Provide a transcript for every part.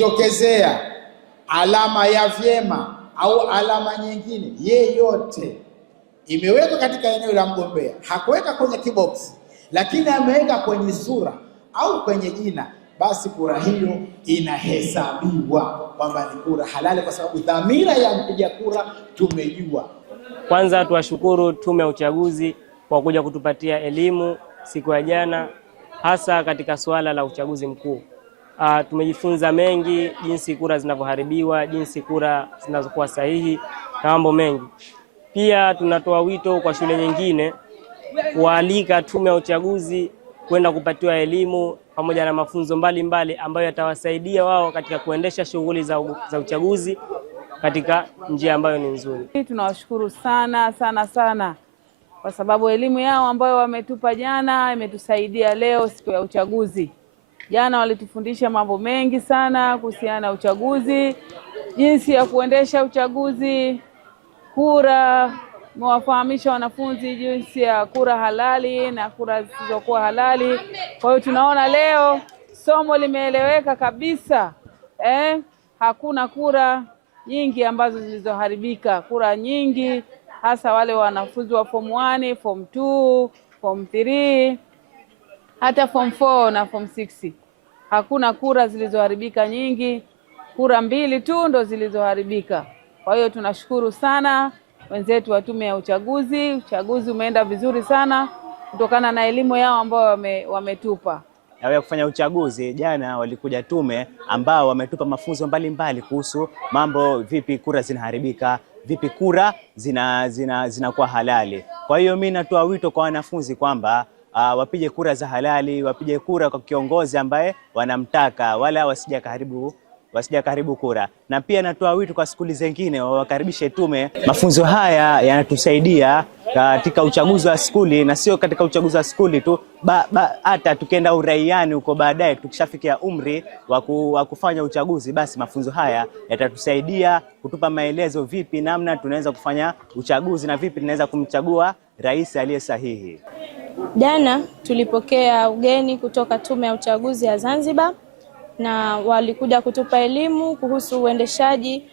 ikitokezea alama ya vyema au alama nyingine yeyote imewekwa katika eneo la mgombea, hakuweka kwenye kiboksi, lakini ameweka kwenye sura au kwenye jina, basi kura hiyo inahesabiwa kwamba ni kura halali, kwa sababu dhamira ya mpiga kura tumejua. Kwanza tuwashukuru Tume ya Uchaguzi kwa kuja kutupatia elimu siku ya jana, hasa katika suala la uchaguzi mkuu. Tumejifunza mengi, jinsi kura zinavyoharibiwa, jinsi kura zinazokuwa sahihi na mambo mengi. Pia tunatoa wito kwa shule nyingine kualika Tume ya Uchaguzi kwenda kupatiwa elimu pamoja na mafunzo mbalimbali ambayo yatawasaidia wao katika kuendesha shughuli za uchaguzi katika njia ambayo ni nzuri. Tunawashukuru sana sana sana kwa sababu elimu yao ambayo wametupa jana imetusaidia leo siku ya uchaguzi. Jana walitufundisha mambo mengi sana kuhusiana na uchaguzi, jinsi ya kuendesha uchaguzi, kura, mwafahamisha wanafunzi jinsi ya kura halali na kura zisizokuwa halali. Kwa hiyo tunaona leo somo limeeleweka kabisa. Hakuna kura nyingi ambazo zilizoharibika, kura nyingi hasa wale wanafunzi wa form 1, form 2, form 3, hata form 4 na form 6. Hakuna kura zilizoharibika nyingi, kura 2 tu ndo zilizoharibika. Kwa hiyo tunashukuru sana wenzetu wa Tume ya Uchaguzi. Uchaguzi umeenda vizuri sana kutokana na elimu yao ambayo wametupa. Ya kufanya uchaguzi jana walikuja tume ambao wametupa mafunzo mbalimbali kuhusu mambo vipi kura zinaharibika, vipi kura zinakuwa halali. Kwa hiyo mimi natoa wito kwa wanafunzi kwamba wapige kura za halali, wapige kura kwa kiongozi ambaye wanamtaka, wala wasije karibu kura. Na pia natoa wito kwa skuli zingine wakaribishe tume. Mafunzo haya yanatusaidia katika uchaguzi wa skuli, na sio katika uchaguzi wa skuli tu, hata tukienda uraiani huko baadaye, tukishafikia umri wa kufanya uchaguzi, basi mafunzo haya yatatusaidia kutupa maelezo vipi namna tunaweza kufanya uchaguzi na vipi tunaweza kumchagua rais aliye sahihi. Jana tulipokea ugeni kutoka Tume ya Uchaguzi ya Zanzibar, na walikuja kutupa elimu kuhusu uendeshaji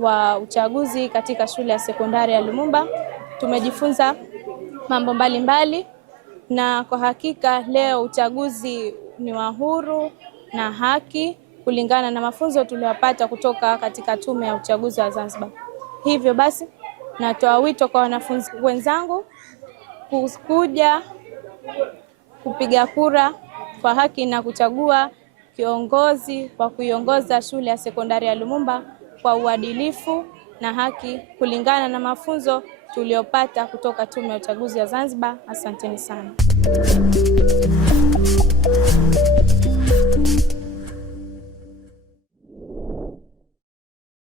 wa uchaguzi katika shule ya sekondari ya Lumumba. Tumejifunza mambo mbalimbali, na kwa hakika leo uchaguzi ni wa huru na haki kulingana na mafunzo tuliyopata kutoka katika Tume ya Uchaguzi wa Zanzibar. Hivyo basi natoa wito kwa wanafunzi wenzangu kuja kupiga kura kwa haki na kuchagua kiongozi wa kuiongoza shule ya sekondari ya Lumumba kwa uadilifu na haki kulingana na mafunzo tuliyopata kutoka Tume ya Uchaguzi ya Zanzibar. Asanteni sana.